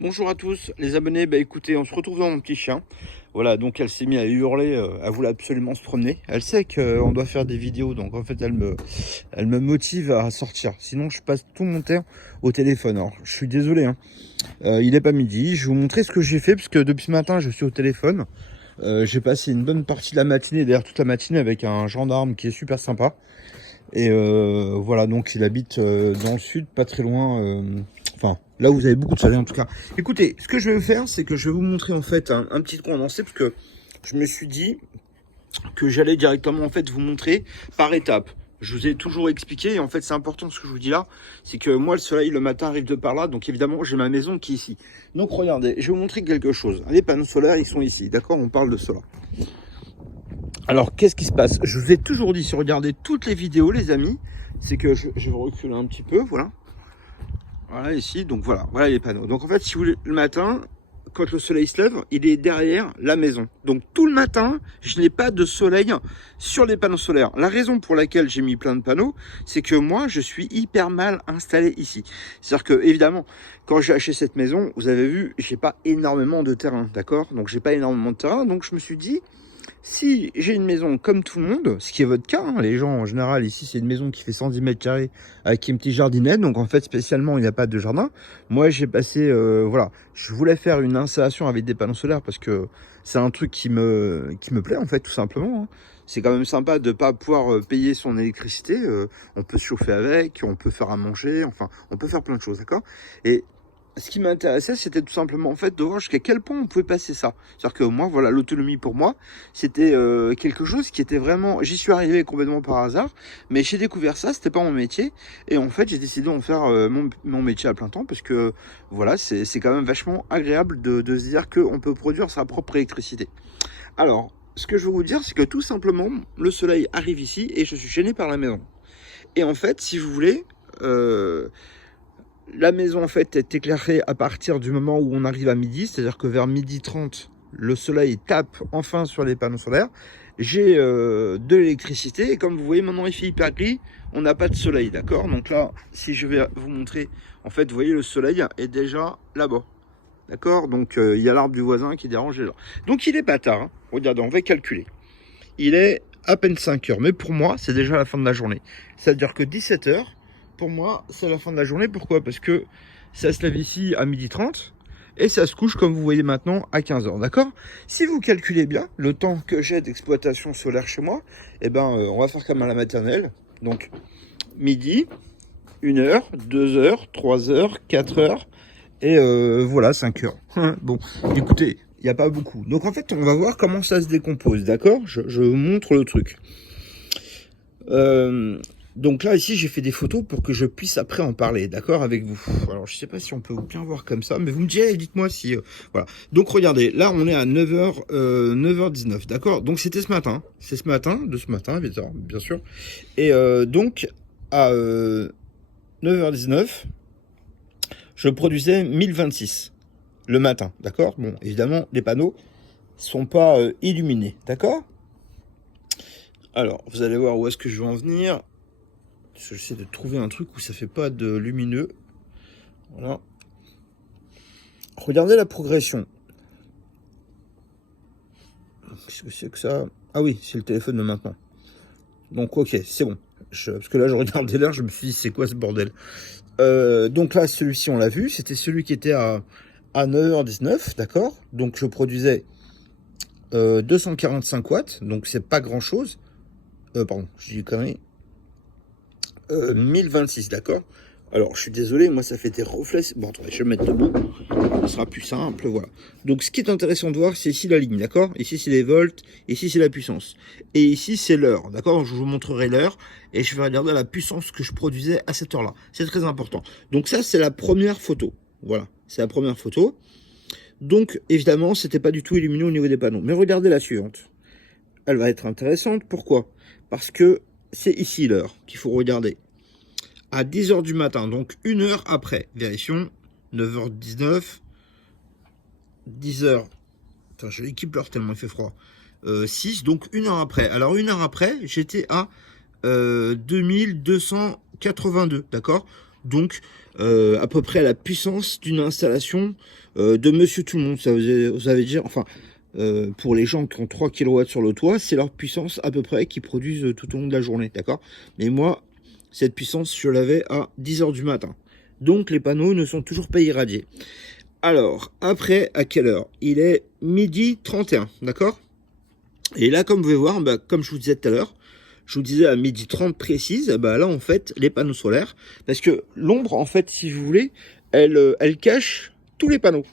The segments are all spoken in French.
Bonjour à tous les abonnés, bah écoutez, on se retrouve dans mon petit chien. Voilà, donc elle s'est mise à hurler, elle voulait absolument se promener. Elle sait qu'on doit faire des vidéos, donc en fait elle me motive à sortir. Sinon je passe tout mon temps au téléphone. Alors je suis désolé, hein. Il est pas midi, je vais vous montrer ce que j'ai fait, parce que depuis ce matin je suis au téléphone. J'ai passé une bonne partie de la matinée, d'ailleurs toute la matinée avec un gendarme qui est super sympa. Et voilà, donc il habite dans le sud, pas très loin, enfin là où vous avez beaucoup de soleil en tout cas. Écoutez, ce que je vais vous faire, c'est que je vais vous montrer en fait un petit condensé, parce que je me suis dit que j'allais directement en fait vous montrer par étapes. Je vous ai toujours expliqué, et en fait c'est important ce que je vous dis là, c'est que moi le soleil le matin arrive de par là, donc évidemment j'ai ma maison qui est ici. Donc regardez, je vais vous montrer quelque chose. Les panneaux solaires ils sont ici, d'accord, on parle de cela. Alors, qu'est-ce qui se passe? Je vous ai toujours dit, si vous regardez toutes les vidéos, les amis, c'est que je vais reculer un petit peu, voilà. Voilà, ici, donc voilà les panneaux. Donc, en fait, si vous voulez, le matin, quand le soleil se lève, il est derrière la maison. Donc, tout le matin, je n'ai pas de soleil sur les panneaux solaires. La raison pour laquelle j'ai mis plein de panneaux, c'est que moi, je suis hyper mal installé ici. C'est-à-dire que, évidemment, quand j'ai acheté cette maison, vous avez vu, j'ai pas énormément de terrain, d'accord? Donc, j'ai pas énormément de terrain, donc je me suis dit, si j'ai une maison comme tout le monde, ce qui est votre cas, hein, les gens en général, ici c'est une maison qui fait 110 mètres carrés avec une petite jardinette, donc en fait spécialement il n'y a pas de jardin. Moi j'ai passé, voilà, je voulais faire une installation avec des panneaux solaires parce que c'est un truc qui me plaît en fait tout simplement, hein. C'est quand même sympa de ne pas pouvoir payer son électricité, on peut se chauffer avec, on peut faire à manger, enfin on peut faire plein de choses, d'accord? Et ce qui m'intéressait, c'était tout simplement en fait de voir jusqu'à quel point on pouvait passer ça. C'est-à-dire que moi, voilà, l'autonomie pour moi, c'était quelque chose qui était vraiment. J'y suis arrivé complètement par hasard, mais j'ai découvert ça, c'était pas mon métier, et en fait, j'ai décidé d'en faire mon métier à plein temps parce que voilà, c'est quand même vachement agréable de se dire qu'on peut produire sa propre électricité. Alors, ce que je veux vous dire, c'est que tout simplement, le soleil arrive ici et je suis gêné par la maison. Et en fait, si vous voulez. La maison en fait est éclairée à partir du moment où on arrive à midi, c'est-à-dire que vers midi 30, le soleil tape enfin sur les panneaux solaires. J'ai de l'électricité et comme vous voyez maintenant il fait hyper gris, on n'a pas de soleil, d'accord? Donc là, si je vais vous montrer, en fait vous voyez le soleil est déjà là-bas, d'accord? Donc il y a l'arbre du voisin qui dérange les gens. Donc il est pas tard, hein. Regardez, on va calculer. Il est à peine 5 heures, mais pour moi c'est déjà la fin de la journée. C'est-à-dire que 17 heures, pour moi, c'est la fin de la journée. Pourquoi? Parce que ça se lève ici à 12h30 et ça se couche, comme vous voyez maintenant, à 15h. D'accord? Si vous calculez bien le temps que j'ai d'exploitation solaire chez moi, eh ben, on va faire comme à la maternelle. Donc, midi, 1 heure, 2 heures, 3 heures, 4 heures et voilà, 5 heures. Bon, écoutez, il n'y a pas beaucoup. Donc, en fait, on va voir comment ça se décompose. D'accord? Je vous montre le truc. Donc là, ici, j'ai fait des photos pour que je puisse après en parler, d'accord, avec vous. Alors, je sais pas si on peut bien voir comme ça, mais vous me direz, dites-moi si... voilà. Donc, regardez, là, on est à 9h, 9h19, d'accord? Donc, c'était ce matin. C'est ce matin, de ce matin, bien sûr. Et donc, à 9h19, je produisais 1026 le matin, d'accord? Bon, évidemment, les panneaux sont pas illuminés, d'accord? Alors, vous allez voir où est-ce que je vais en venir. J'essaie de trouver un truc où ça fait pas de lumineux. Voilà. Regardez la progression. Qu'est-ce que c'est que ça? Ah oui, c'est le téléphone de maintenant. Donc ok, c'est bon. Parce que là, je regardais l'heure, je me suis dit, c'est quoi ce bordel? Donc là, celui-ci, on l'a vu. C'était celui qui était à 9h19, d'accord? Donc je produisais 245 watts. Donc c'est pas grand-chose. Pardon, je dis une connerie. 1026, d'accord? Alors, je suis désolé, moi, ça fait des reflets. Bon, attendez, je vais me mettre debout. Ça sera plus simple, voilà. Donc, ce qui est intéressant de voir, c'est ici la ligne, d'accord? Ici, c'est les volts. Ici, c'est la puissance. Et ici, c'est l'heure, d'accord? Je vous montrerai l'heure. Et je vais regarder la puissance que je produisais à cette heure-là. C'est très important. Donc, ça, c'est la première photo. Voilà, c'est la première photo. Donc, évidemment, c'était pas du tout illuminé au niveau des panneaux. Mais regardez la suivante. Elle va être intéressante. Pourquoi? Parce que c'est ici l'heure qu'il faut regarder. À 10h du matin, donc 1 heure après. Vérifions. 9h19. 10h. Attends, je l'équipe l'heure tellement il fait froid. 6, donc 1 heure après. Alors 1 heure après, j'étais à 2282, d'accord? Donc, à peu près la puissance d'une installation de Monsieur Tout-le-Monde. Ça vous allez dire, enfin, pour les gens qui ont 3 kW sur le toit, c'est leur puissance à peu près qu'ils produisent tout au long de la journée, d'accord? Mais moi, cette puissance, je l'avais à 10 h du matin. Donc, les panneaux ne sont toujours pas irradiés. Alors, après, à quelle heure? Il est 12h31, d'accord? Et là, comme vous pouvez voir, bah, comme je vous disais tout à l'heure, je vous disais à 12h30 précise, bah là, en fait, les panneaux solaires, parce que l'ombre, en fait, si vous voulez, elle cache tous les panneaux.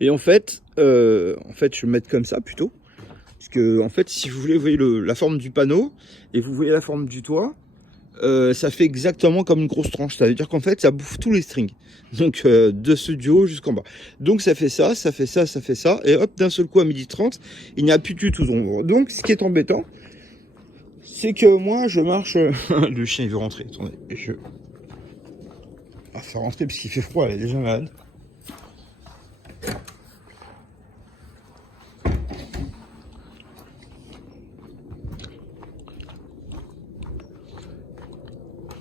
Et en fait, je vais mettre comme ça plutôt. Parce que, en fait, si vous voulez, vous voyez la forme du panneau, et vous voyez la forme du toit, ça fait exactement comme une grosse tranche. Ça veut dire qu'en fait, ça bouffe tous les strings. Donc, de ce du haut jusqu'en bas. Donc, ça fait ça, ça fait ça, ça fait ça. Et hop, d'un seul coup, à 12h30, il n'y a plus du tout d'ombre. Donc, ce qui est embêtant, c'est que moi, je marche... Le chien, il veut rentrer. Attendez, Ah, faire rentrer parce qu'il fait froid, elle est déjà malade.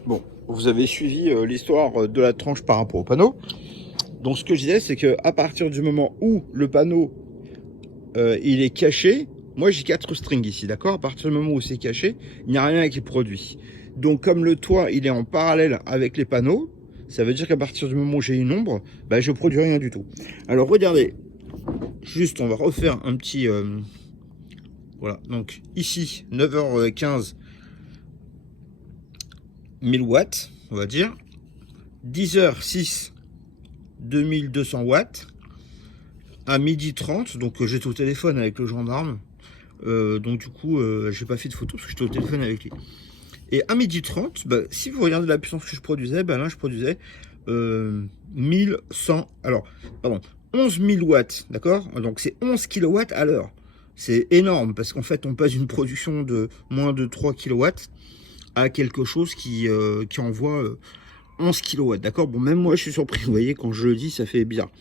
Bon, vous avez suivi l'histoire de la tranche par rapport au panneau. Donc, ce que je disais, c'est que à partir du moment où le panneau il est caché, moi j'ai 4 strings ici, d'accord? À partir du moment où c'est caché, il n'y a rien qui est produit. Donc, comme le toit il est en parallèle avec les panneaux, ça veut dire qu'à partir du moment où j'ai une ombre, bah, je produis rien du tout. Alors, regardez, juste on va refaire un petit... voilà, donc ici, 9h15, 1000 watts, on va dire. 10h06, 2200 watts. À 12h30, donc j'étais au téléphone avec le gendarme. Donc du coup, j'ai pas fait de photo parce que j'étais au téléphone avec lui. Et à 12h30, bah, si vous regardez la puissance que je produisais, bah là je produisais 1100, alors, pardon, 11 000 watts, d'accord? Donc c'est 11 kW à l'heure. C'est énorme parce qu'en fait on passe d'une production de moins de 3 kW à quelque chose qui envoie 11 kW, d'accord? Bon, même moi je suis surpris, vous voyez, quand je le dis, ça fait bizarre.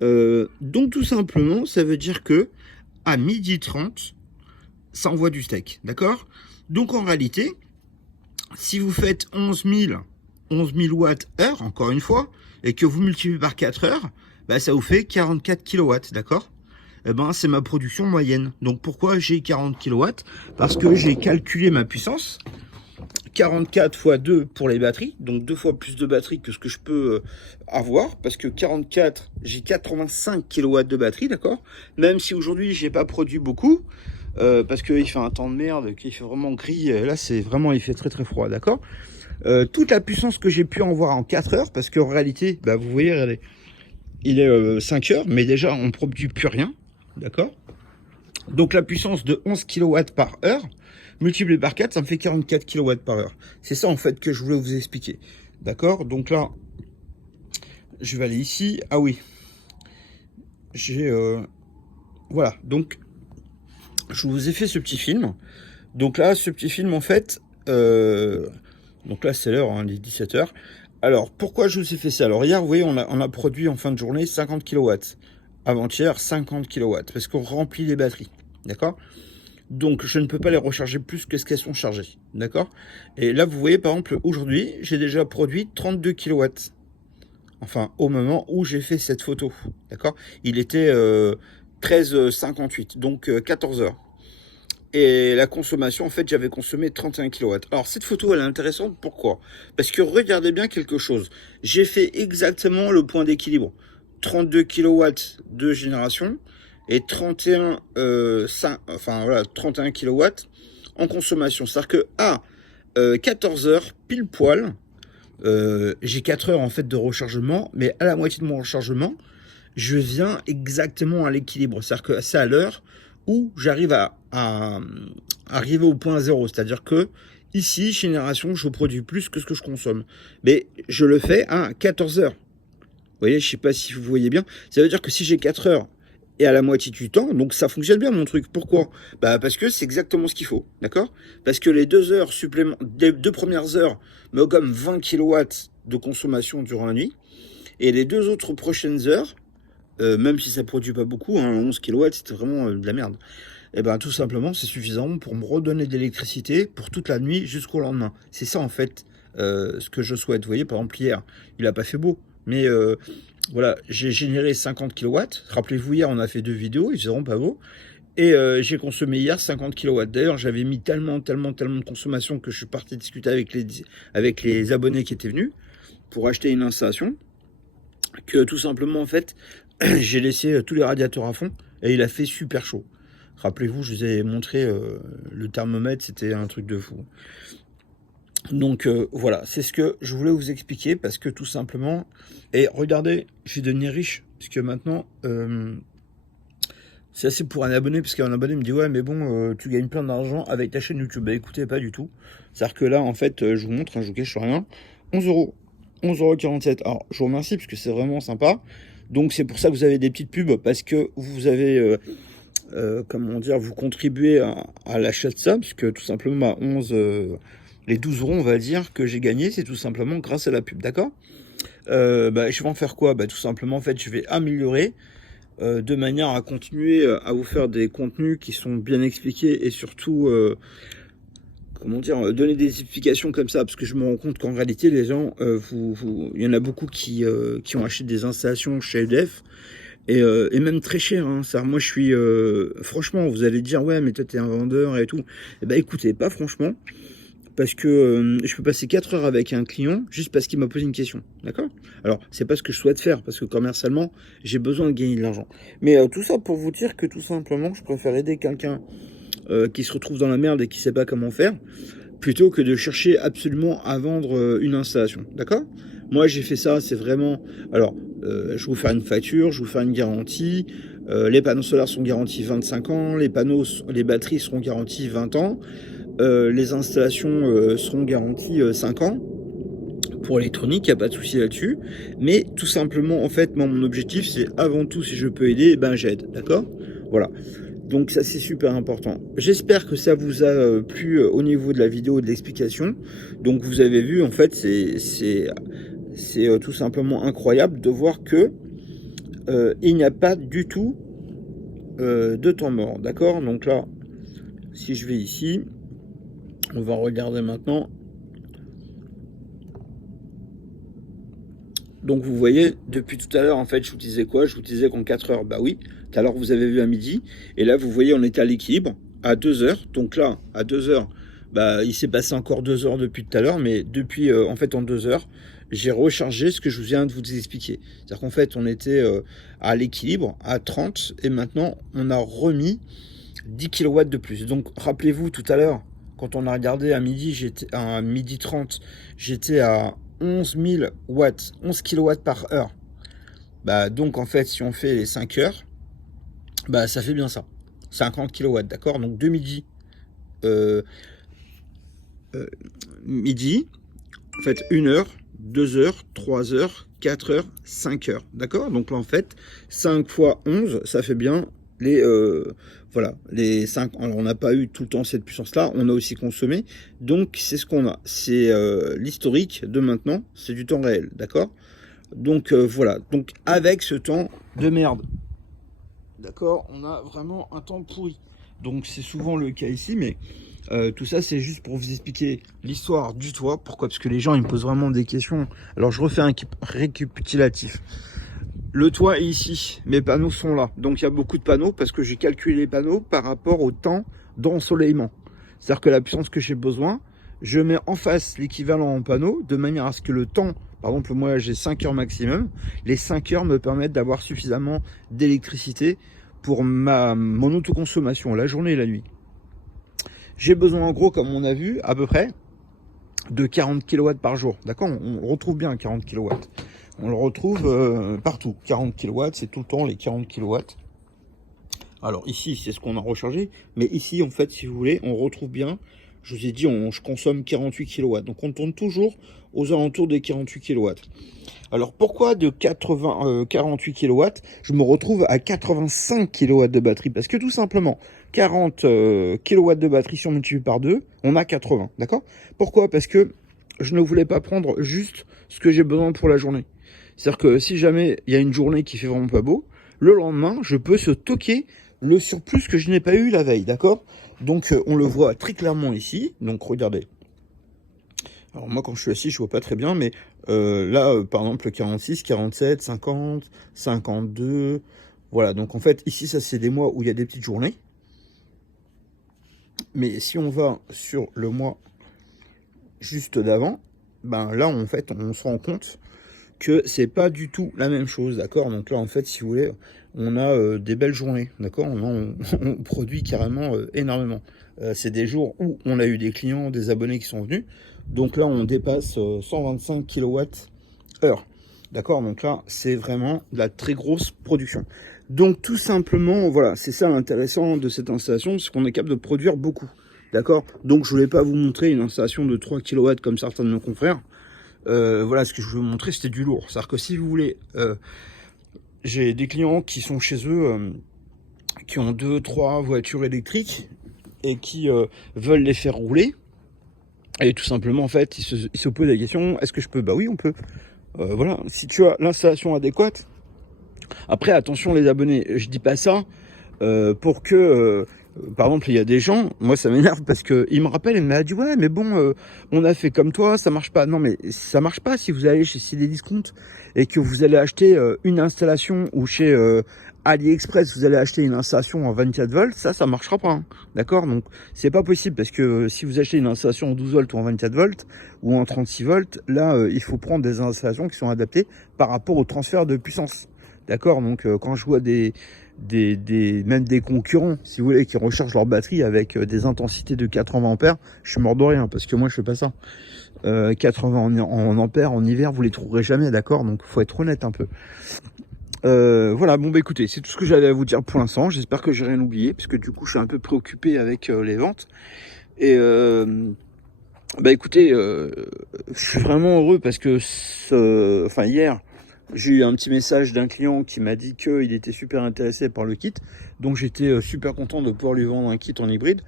Donc tout simplement, ça veut dire que à 12h30, ça envoie du steak, d'accord? Donc en réalité, si vous faites 11 000 watts heure, encore une fois, et que vous multipliez par 4 heures, bah, ça vous fait 44 kW, d'accord? Eh ben, c'est ma production moyenne. Donc pourquoi j'ai 40 kW? Parce que j'ai calculé ma puissance. 44 fois 2 pour les batteries, donc 2 fois plus de batterie que ce que je peux avoir, parce que 44, j'ai 85 kW de batterie, d'accord? Même si aujourd'hui, j'ai pas produit beaucoup, parce qu'il fait un temps de merde, qu'il fait vraiment gris, là, c'est vraiment, il fait très très froid, d'accord? Toute la puissance que j'ai pu en voir en 4 heures, parce qu'en réalité, bah, vous voyez, regardez, il est 5 heures, mais déjà, on ne produit plus rien, d'accord? Donc la puissance de 11 kW par heure, multiplié par 4, ça me fait 44 kW par heure. C'est ça en fait que je voulais vous expliquer. D'accord? Donc là, je vais aller ici. Ah oui. J'ai... voilà. Donc, je vous ai fait ce petit film. Donc là, ce petit film en fait... donc là, c'est l'heure, hein, les 17 h. Alors, pourquoi je vous ai fait ça? Alors hier, vous voyez, on a produit en fin de journée 50 kW. Avant-hier, 50 kW. Parce qu'on remplit les batteries. D'accord? Donc, je ne peux pas les recharger plus que ce qu'elles sont chargées. D'accord? Et là, vous voyez, par exemple, aujourd'hui, j'ai déjà produit 32 kW. Enfin, au moment où j'ai fait cette photo. D'accord? Il était 13h58, donc 14 heures. Et la consommation, en fait, j'avais consommé 31 kW. Alors, cette photo, elle est intéressante. Pourquoi? Parce que regardez bien quelque chose. J'ai fait exactement le point d'équilibre. 32 kW de génération et 31, 31 kW en consommation. C'est-à-dire que à 14 heures, pile poil, j'ai 4 heures en fait de rechargement, mais à la moitié de mon rechargement, je viens exactement à l'équilibre. C'est-à-dire que c'est à l'heure où j'arrive à arriver au point zéro. C'est-à-dire que ici, génération, je produis plus que ce que je consomme. Mais je le fais à 14 heures. Vous voyez, je ne sais pas si vous voyez bien. Ça veut dire que si j'ai 4 heures et à la moitié du temps, donc ça fonctionne bien mon truc. Pourquoi? Bah parce que c'est exactement ce qu'il faut, d'accord? Parce que les 2 heures supplémentaires, les 2 premières heures me gomment 20 kW de consommation durant la nuit. Et les 2 autres prochaines heures, même si ça produit pas beaucoup, hein, 11 kW, c'était vraiment de la merde. Et ben tout simplement, c'est suffisant pour me redonner de l'électricité pour toute la nuit jusqu'au lendemain. C'est ça en fait ce que je souhaite. Vous voyez, par exemple, hier, il n'a pas fait beau, mais voilà, j'ai généré 50 kilowatts. Rappelez-vous, hier, on a fait 2 vidéos, ils seront pas beaux. Et j'ai consommé hier 50 kilowatts. D'ailleurs, j'avais mis tellement de consommation que je suis parti discuter avec les abonnés qui étaient venus pour acheter une installation. Que tout simplement, en fait, j'ai laissé tous les radiateurs à fond et il a fait super chaud. Rappelez-vous, je vous ai montré le thermomètre, c'était un truc de fou. Donc voilà, c'est ce que je voulais vous expliquer parce que tout simplement, et regardez, je vais devenir riche parce que maintenant, c'est assez pour un abonné, parce qu'un abonné me dit ouais mais bon tu gagnes plein d'argent avec ta chaîne YouTube. Bah écoutez, pas du tout. C'est-à-dire que là en fait je vous montre, hein, je vous cache rien, 11 euros, 11,47 €. Alors je vous remercie parce que c'est vraiment sympa. Donc c'est pour ça que vous avez des petites pubs, parce que vous avez comment dire, vous contribuez à l'achat de ça, puisque tout simplement à 11 les 12 euros on va dire que j'ai gagné, c'est tout simplement grâce à la pub, d'accord. Bah, je vais en faire quoi? Bah tout simplement en fait je vais améliorer de manière à continuer à vous faire des contenus qui sont bien expliqués et surtout, comment dire, donner des explications comme ça, parce que je me rends compte qu'en réalité, les gens, il y en a beaucoup qui ont acheté des installations chez EDF, et même très cher, hein. Ça, moi, je suis, franchement, vous allez dire, ouais, mais toi, t'es un vendeur et tout. Eh ben, écoutez, pas franchement, parce que je peux passer 4 heures avec un client juste parce qu'il m'a posé une question, d'accord? Alors, c'est pas ce que je souhaite faire, parce que commercialement, j'ai besoin de gagner de l'argent. Mais tout ça pour vous dire que tout simplement, je préfère aider quelqu'un qui se retrouve dans la merde et qui sait pas comment faire, plutôt que de chercher absolument à vendre une installation, d'accord? Moi, j'ai fait ça, c'est vraiment... Alors, je vais vous faire une facture, je vais vous faire une garantie. Les panneaux solaires sont garantis 25 ans, les batteries seront garanties 20 ans. Les installations seront garanties 5 ans. Pour l'électronique, il n'y a pas de souci là-dessus. Mais tout simplement, en fait, moi, mon objectif, c'est avant tout, si je peux aider, ben j'aide, d'accord? Voilà. Donc ça, c'est super important. J'espère que ça vous a plu au niveau de la vidéo, de l'explication. Donc vous avez vu, en fait, c'est tout simplement incroyable de voir que il n'y a pas du tout de temps mort, d'accord? Donc là, si je vais ici, on va regarder maintenant. Donc vous voyez, depuis tout à l'heure, en fait, je vous disais quoi? Je vous disais qu'en 4 heures, bah oui, tout à l'heure vous avez vu à midi, et là vous voyez, on est à l'équilibre, à 2 heures. Donc là, à 2 heures, bah il s'est passé encore 2 heures depuis tout à l'heure, mais depuis, en fait, en 2 heures, j'ai rechargé ce que je viens de vous expliquer. C'est-à-dire qu'en fait, on était à l'équilibre, à 30, et maintenant, on a remis 10 kilowatts de plus. Donc rappelez-vous, tout à l'heure, quand on a regardé à midi, à midi 30, j'étais à 11 000 watts, 11 kilowatts par heure. Bah, donc, en fait, si on fait les 5 heures, bah, ça fait bien ça. 50 kilowatts, d'accord? Donc, de midi, midi, en fait, 1 heure, 2 heures, 3 heures, 4 heures, 5 heures, d'accord? Donc là, en fait, 5 fois 11, ça fait bien les... voilà, les 5, alors on n'a pas eu tout le temps cette puissance-là, on a aussi consommé, donc c'est ce qu'on a. C'est l'historique de maintenant, c'est du temps réel, d'accord? Donc voilà, donc avec ce temps de merde, d'accord, on a vraiment un temps pourri. Donc c'est souvent le cas ici, mais tout ça c'est juste pour vous expliquer l'histoire du toit. Pourquoi? Parce que les gens ils me posent vraiment des questions. Alors je refais un récapitulatif. Le toit est ici, mes panneaux sont là. Donc il y a beaucoup de panneaux parce que j'ai calculé les panneaux par rapport au temps d'ensoleillement. C'est-à-dire que la puissance que j'ai besoin, je mets en face l'équivalent en panneau de manière à ce que le temps, par exemple moi j'ai 5 heures maximum, les 5 heures me permettent d'avoir suffisamment d'électricité pour mon autoconsommation, la journée et la nuit. J'ai besoin en gros, comme on a vu, à peu près de 40 kW par jour. D'accord? On retrouve bien 40 kW. On le retrouve partout. 40 kW, c'est tout le temps les 40 kW. Alors ici, c'est ce qu'on a rechargé. Mais ici, en fait, si vous voulez, on retrouve bien. Je vous ai dit, je consomme 48 kW. Donc on tourne toujours aux alentours des 48 kW. Alors pourquoi de 48 kW, je me retrouve à 85 kW de batterie? Parce que tout simplement, 40 kW de batterie, si on multiplie par 2, on a 80. D'accord? Pourquoi? Parce que je ne voulais pas prendre juste ce que j'ai besoin pour la journée. C'est-à-dire que si jamais il y a une journée qui fait vraiment pas beau, le lendemain, je peux stocker le surplus que je n'ai pas eu la veille, d'accord? Donc, on le voit très clairement ici. Donc, regardez. Alors moi, quand je suis assis, je vois pas très bien, mais là, par exemple, 46, 47, 50, 52, voilà. Donc en fait, ici, ça c'est des mois où il y a des petites journées. Mais si on va sur le mois juste d'avant, ben là, en fait, on se rend compte que c'est pas du tout la même chose, d'accord? Donc là, en fait, si vous voulez, on a des belles journées, d'accord? On produit carrément énormément. C'est des jours où on a eu des clients, des abonnés qui sont venus. Donc là, on dépasse 125 kWh, d'accord? Donc là, c'est vraiment de la très grosse production. Donc tout simplement, voilà, c'est ça l'intéressant de cette installation, c'est qu'on est capable de produire beaucoup, d'accord? Donc je voulais pas vous montrer une installation de 3 kW comme certains de nos confrères. Voilà, ce que je veux vous montrer, c'était du lourd. C'est-à-dire que si vous voulez, j'ai des clients qui sont chez eux, qui ont 2-3 voitures électriques et qui veulent les faire rouler. Et tout simplement, en fait, ils se posent la question, est-ce que je peux? Bah oui, on peut. Voilà, si tu as l'installation adéquate. Après, attention les abonnés, je dis pas ça pour que... par exemple, il y a des gens, moi ça m'énerve parce qu'ils me rappellent, ils me disent ouais mais bon, on a fait comme toi, ça marche pas. Non mais ça marche pas si vous allez chez Cdiscount et que vous allez acheter une installation ou chez AliExpress, vous allez acheter une installation en 24 volts, ça marchera pas. Hein. D'accord? Donc c'est pas possible parce que si vous achetez une installation en 12 volts ou en 24 volts ou en 36 volts, là il faut prendre des installations qui sont adaptées par rapport au transfert de puissance. D'accord? Donc quand je vois même des concurrents, si vous voulez, qui rechargent leur batterie avec des intensités de 80 ampères, je suis mort de rien, parce que moi je fais pas ça. 80 en ampères en hiver, vous les trouverez jamais, d'accord? Donc faut être honnête un peu. Voilà, bon bah écoutez, c'est tout ce que j'avais à vous dire pour l'instant. J'espère que j'ai rien oublié, parce que du coup je suis un peu préoccupé avec les ventes. Et bah écoutez, je suis vraiment heureux parce que enfin hier, j'ai eu un petit message d'un client qui m'a dit qu'il était super intéressé par le kit. Donc j'étais super content de pouvoir lui vendre un kit en hybride.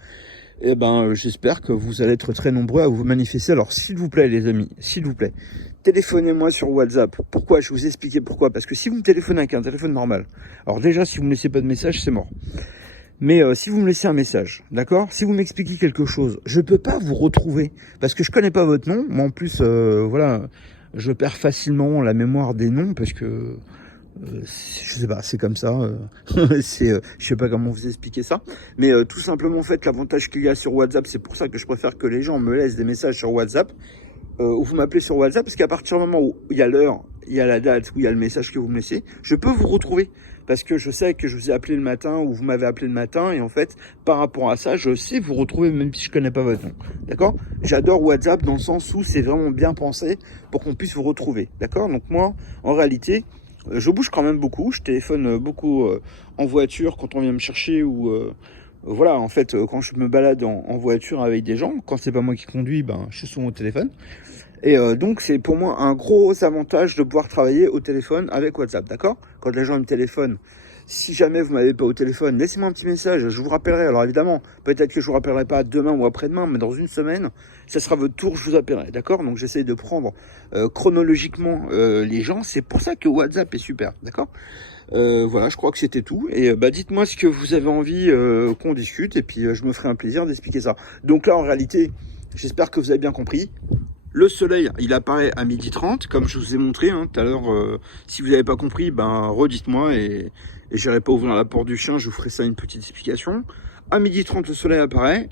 Et ben j'espère que vous allez être très nombreux à vous manifester. Alors s'il vous plaît les amis, s'il vous plaît, téléphonez-moi sur WhatsApp. Pourquoi? Je vais vous expliquer pourquoi. Parce que si vous me téléphonez avec un téléphone normal, alors déjà si vous ne me laissez pas de message, c'est mort. Mais si vous me laissez un message, d'accord? Si vous m'expliquez quelque chose, je peux pas vous retrouver parce que je connais pas votre nom. Moi en plus, voilà, je perds facilement la mémoire des noms parce que je sais pas, c'est comme ça. Je sais pas comment vous expliquer ça, mais tout simplement en fait l'avantage qu'il y a sur WhatsApp, c'est pour ça que je préfère que les gens me laissent des messages sur WhatsApp ou vous m'appelez sur WhatsApp parce qu'à partir du moment où il y a l'heure, il y a la date, où il y a le message que vous me laissez, je peux vous retrouver. Parce que je sais que je vous ai appelé le matin ou vous m'avez appelé le matin. Et en fait, par rapport à ça, je sais vous retrouver même si je connais pas votre nom. D'accord? J'adore WhatsApp dans le sens où c'est vraiment bien pensé pour qu'on puisse vous retrouver. D'accord? Donc moi, en réalité, je bouge quand même beaucoup. Je téléphone beaucoup en voiture quand on vient me chercher ou... voilà, en fait, quand je me balade en voiture avec des gens, quand c'est pas moi qui conduis, ben, je suis souvent au téléphone. Et donc, c'est pour moi un gros avantage de pouvoir travailler au téléphone avec WhatsApp, d'accord? Quand les gens me téléphonent, si jamais vous m'avez pas au téléphone, laissez-moi un petit message, je vous rappellerai. Alors évidemment, peut-être que je vous rappellerai pas demain ou après-demain, mais dans une semaine, ça sera votre tour, je vous appellerai, d'accord? Donc j'essaye de prendre chronologiquement les gens, c'est pour ça que WhatsApp est super, d'accord? Voilà, je crois que c'était tout. Et bah dites-moi ce que vous avez envie qu'on discute, et puis je me ferai un plaisir d'expliquer ça. Donc là, en réalité, j'espère que vous avez bien compris. Le soleil, il apparaît à 12h30, comme je vous ai montré hein, tout à l'heure. Si vous n'avez pas compris, ben redites-moi et j'irai pas ouvrir la porte du chien, je vous ferai ça une petite explication. À 12h30, le soleil apparaît.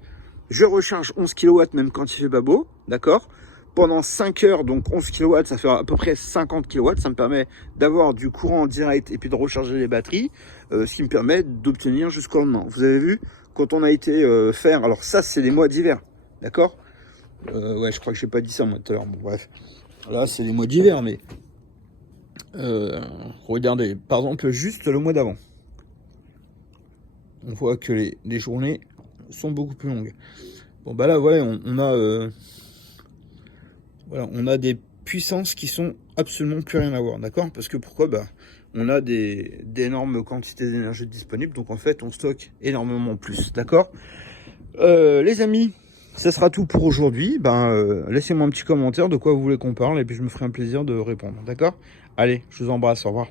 Je recharge 11 kW même quand il fait pas beau, d'accord? Pendant 5 heures, donc 11 kW, ça fait à peu près 50 kW. Ça me permet d'avoir du courant en direct et puis de recharger les batteries, ce qui me permet d'obtenir jusqu'au lendemain. Vous avez vu, quand on a été faire, alors ça c'est les mois d'hiver, d'accord? Ouais, je crois que j'ai pas dit ça moi tout à l'heure. Bon, bref, là c'est les mois d'hiver, mais regardez, par exemple, juste le mois d'avant, on voit que les journées sont beaucoup plus longues. Bon, bah là, voilà, voilà, on a des puissances qui sont absolument plus rien à voir, d'accord? Parce que pourquoi? Bah, on a d'énormes quantités d'énergie disponibles, donc en fait, on stocke énormément plus, d'accord? Les amis, ça sera tout pour aujourd'hui. Ben, laissez-moi un petit commentaire de quoi vous voulez qu'on parle et puis je me ferai un plaisir de répondre. D'accord? Allez, je vous embrasse. Au revoir.